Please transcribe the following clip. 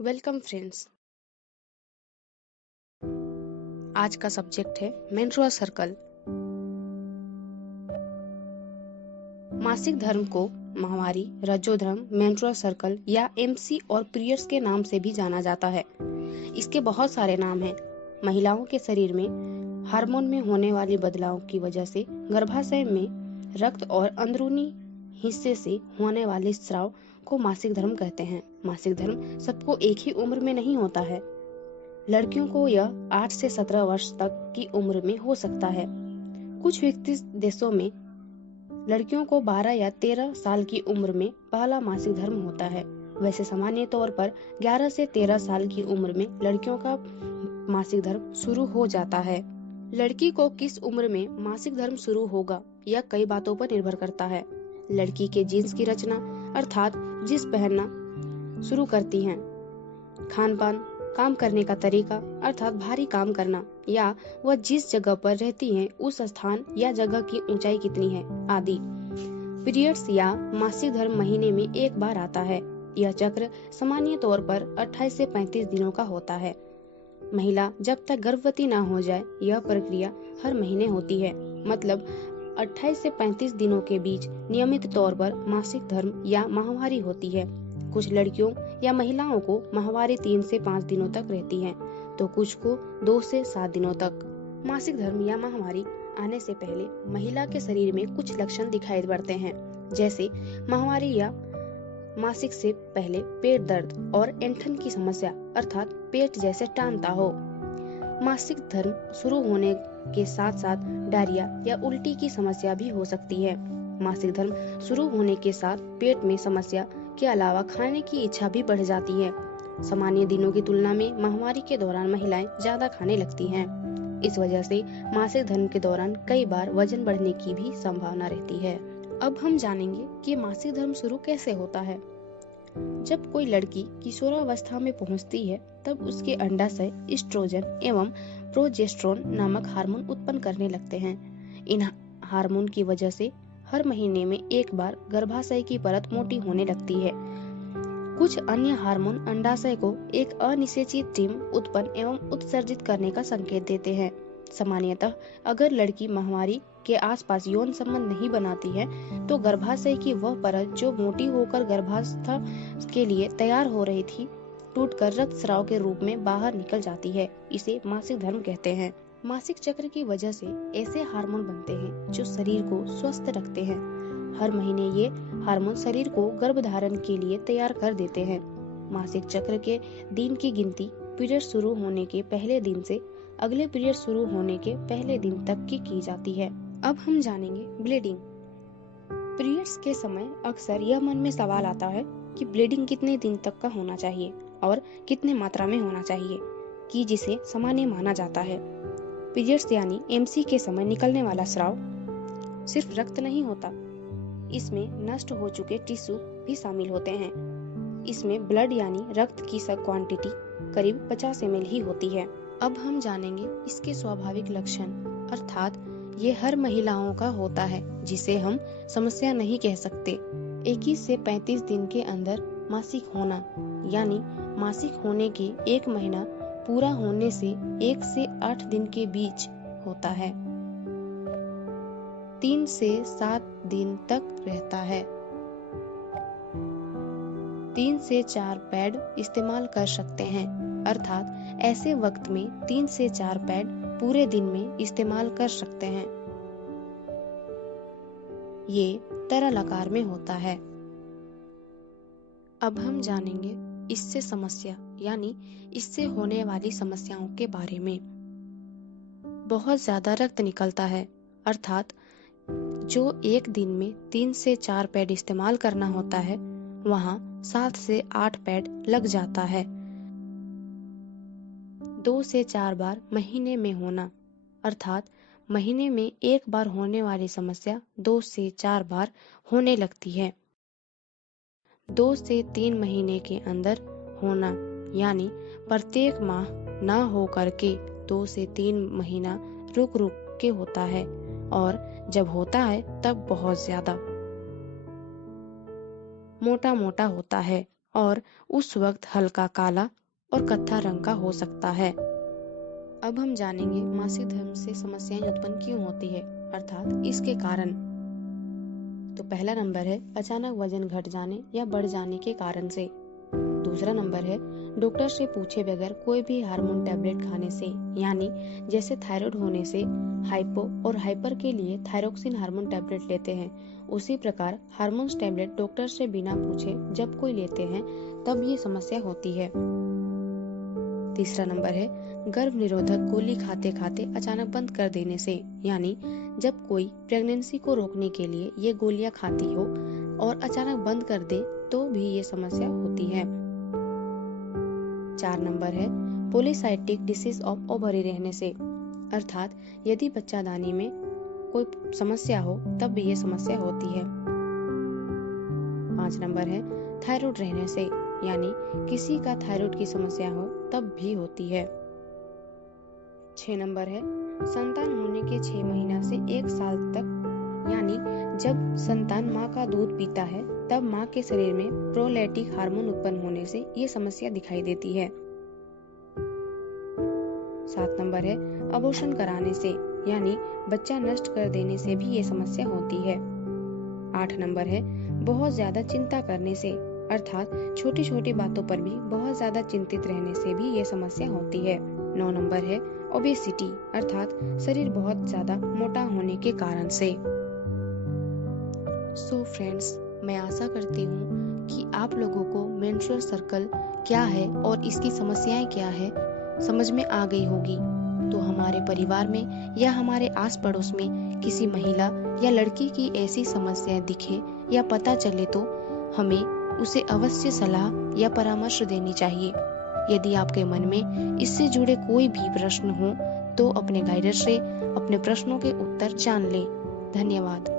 Welcome friends. आज का subject है मेंस्ट्रुअल सर्कल। मासिक धर्म को माहवारी, रजोधर्म, मेंस्ट्रुअल सर्कल या एमसी और पीरियड्स के नाम से भी जाना जाता है। इसके बहुत सारे नाम हैं। महिलाओं के शरीर में हार्मोन में होने वाले बदलाव की वजह से गर्भाशय में रक्त और अंदरूनी हिस्से से होने वाले स्राव को मासिक धर्म कहते हैं। मासिक धर्म सबको एक ही उम्र में नहीं होता है। लड़कियों को यह 8 से 17 वर्ष तक की उम्र में हो सकता है। कुछ विकसित देशों में लड़कियों को 12 या 13 साल की उम्र में पहला मासिक धर्म होता है। वैसे सामान्य तौर पर 11 से 13 साल की उम्र में लड़कियों का मासिक धर्म शुरू हो जाता है। लड़की को किस उम्र में मासिक धर्म शुरू होगा यह कई बातों पर निर्भर करता है। लड़की के जीन्स की रचना अर्थात जिस पहनना शुरू करती हैं, खान पान, काम करने का तरीका अर्थात भारी काम करना, या वह जिस जगह पर रहती हैं उस स्थान या जगह की ऊंचाई कितनी है आदि। पीरियड्स या मासिक धर्म महीने में एक बार आता है। यह चक्र सामान्य तौर पर 28 से 35 दिनों का होता है। महिला जब तक गर्भवती न हो जाए यह प्रक्रिया हर महीने होती है। मतलब 28 से 35 दिनों के बीच नियमित तौर पर मासिक धर्म या माहवारी होती है। कुछ लड़कियों या महिलाओं को माहवारी 3 से 5 दिनों तक रहती है, तो कुछ को 2 से 7 दिनों तक। मासिक धर्म या माहवारी आने से पहले महिला के शरीर में कुछ लक्षण दिखाई पड़ते हैं, जैसे माहवारी या मासिक से पहले पेट दर्द और ऐंठन की समस्या अर्थात पेट जैसे टानता हो। मासिक धर्म शुरू होने के साथ साथ डायरिया या उल्टी की समस्या भी हो सकती है। मासिक धर्म शुरू होने के साथ पेट में समस्या के अलावा खाने की इच्छा भी बढ़ जाती है। सामान्य दिनों की तुलना में माहवारी के दौरान महिलाएं ज्यादा खाने लगती हैं। इस वजह से मासिक धर्म के दौरान कई बार वजन बढ़ने की भी संभावना रहती है। अब हम जानेंगे कि मासिक धर्म शुरू कैसे होता है। जब कोई लड़की किशोरावस्था में पहुंचती है तब उसके अंडाशय एस्ट्रोजन एवं प्रोजेस्टेरोन नामक हार्मोन उत्पन्न करने लगते हैं। इन हार्मोन की वजह से हर महीने में एक बार गर्भाशय की परत मोटी होने लगती है। कुछ अन्य हार्मोन अंडाशय को एक अनिषेचित टीम उत्पन्न एवं उत्सर्जित करने का संकेत देते हैं। सामान्यतः अगर लड़की माहवारी के आसपास यौन संबंध नहीं बनाती है तो गर्भाशय की वह परत जो मोटी होकर गर्भावस्था के लिए तैयार हो रही थी टूटकर रक्तस्राव के रूप में बाहर निकल जाती है। इसे मासिक धर्म कहते हैं। मासिक चक्र की वजह से ऐसे हार्मोन बनते हैं जो शरीर को स्वस्थ रखते हैं। हर महीने ये हार्मोन शरीर को गर्भधारण के लिए तैयार कर देते हैं। मासिक चक्र के दिन की गिनती पीरियड शुरू होने के पहले दिन से अगले पीरियड शुरू होने के पहले दिन तक की जाती है। अब हम जानेंगे ब्लीडिंग। पीरियड्स के समय अक्सर यह मन में सवाल आता है कि ब्लीडिंग कितने दिन तक का होना चाहिए और कितने मात्रा में होना चाहिए कि जिसे सामान्य माना जाता है। पीरियड्स यानी एमसी के समय निकलने वाला स्राव सिर्फ रक्त नहीं होता, इसमें नष्ट हो चुके टिश्यू भी शामिल होते हैं। इसमें ब्लड यानी रक्त की क्वांटिटी करीब 50 ml ही होती है। अब हम जानेंगे इसके स्वाभाविक लक्षण अर्थात ये हर महिलाओं का होता है जिसे हम समस्या नहीं कह सकते। 21 से 35 दिन के अंदर मासिक होना यानी मासिक होने के 1 महीना पूरा होने से 1 से 8 दिन के बीच होता है। 3 से 7 दिन तक रहता है। 3 से 4 पैड इस्तेमाल कर सकते हैं अर्थात ऐसे वक्त में 3 से 4 पैड पूरे दिन में इस्तेमाल कर सकते हैं। ये तरल आकार में होता है। अब हम जानेंगे इससे समस्या यानी इससे होने वाली समस्याओं के बारे में। बहुत ज्यादा रक्त निकलता है अर्थात जो एक दिन में 3 से 4 पैड इस्तेमाल करना होता है वहाँ 7 से 8 पैड लग जाता है। 2 से 4 बार महीने में होना अर्थात महीने में एक बार होने वाली समस्या 2 से 4 बार होने लगती है। 2 से 3 महीने के अंदर होना यानी प्रत्येक माह न हो करके 2 से 3 महीना रुक रुक के होता है और जब होता है तब बहुत ज्यादा मोटा मोटा होता है और उस वक्त हल्का काला और कत्था रंग का हो सकता है। अब हम जानेंगे मासिक धर्म से समस्याएं उत्पन्न क्यों होती है, अर्थात इसके कारण। तो पहला नंबर है अचानक वजन घट जाने या बढ़ जाने के कारण से। दूसरा नंबर है डॉक्टर से पूछे बगैर कोई भी हार्मोन टैबलेट खाने से, यानी जैसे थायराइड होने से हाइपो और हाइपर के लिए थायरोक्सिन हार्मोन टैबलेट लेते हैं, उसी प्रकार हार्मोन्स टैबलेट डॉक्टर से बिना पूछे जब कोई लेते हैं तब ये समस्या होती है। तीसरा नंबर है गर्भ निरोधक गोली खाते खाते अचानक बंद कर देने से, यानी जब कोई प्रेगनेंसी को रोकने के लिए ये गोलियां खाती हो और अचानक बंद कर दे तो भी ये समस्या होती है। 4 नंबर है पॉलीसाइस्टिक डिसीज ऑफ ओवरी रहने से, अर्थात यदि बच्चादानी में कोई समस्या हो तब भी ये समस्या होती है। 5 नंबर है थायराइड रहने से, यानी किसी का थायराइड की समस्या हो तब भी होती है। 6 नंबर है संतान होने के 6 महीना से 1 साल तक, यानी जब संतान माँ का दूध पीता है तब माँ के शरीर में प्रोलैक्टिक हार्मोन उत्पन्न होने से ये समस्या दिखाई देती है। 7 नंबर है अबॉर्शन कराने से, यानी बच्चा नष्ट कर देने से भी ये समस्या होती है। 8 नंबर है बहुत ज्यादा चिंता करने से, अर्थात छोटी छोटी बातों पर भी बहुत ज्यादा चिंतित रहने से भी ये समस्या होती है। 9 नंबर है ओबेसिटी, अर्थात शरीर बहुत ज्यादा मोटा होने के कारण से। सो फ्रेंड्स, मैं आशा करती हूँ कि आप लोगों को मेंस्ट्रुअल सर्कल क्या है और इसकी समस्याएं क्या है समझ में आ गई होगी। तो हमारे परिवार में या हमारे आस पड़ोस में किसी महिला या लड़की की ऐसी समस्याएं दिखे या पता चले तो हमें उसे अवश्य सलाह या परामर्श देनी चाहिए। यदि आपके मन में इससे जुड़े कोई भी प्रश्न हो तो अपने गाइडर से अपने प्रश्नों के उत्तर जान लें। धन्यवाद।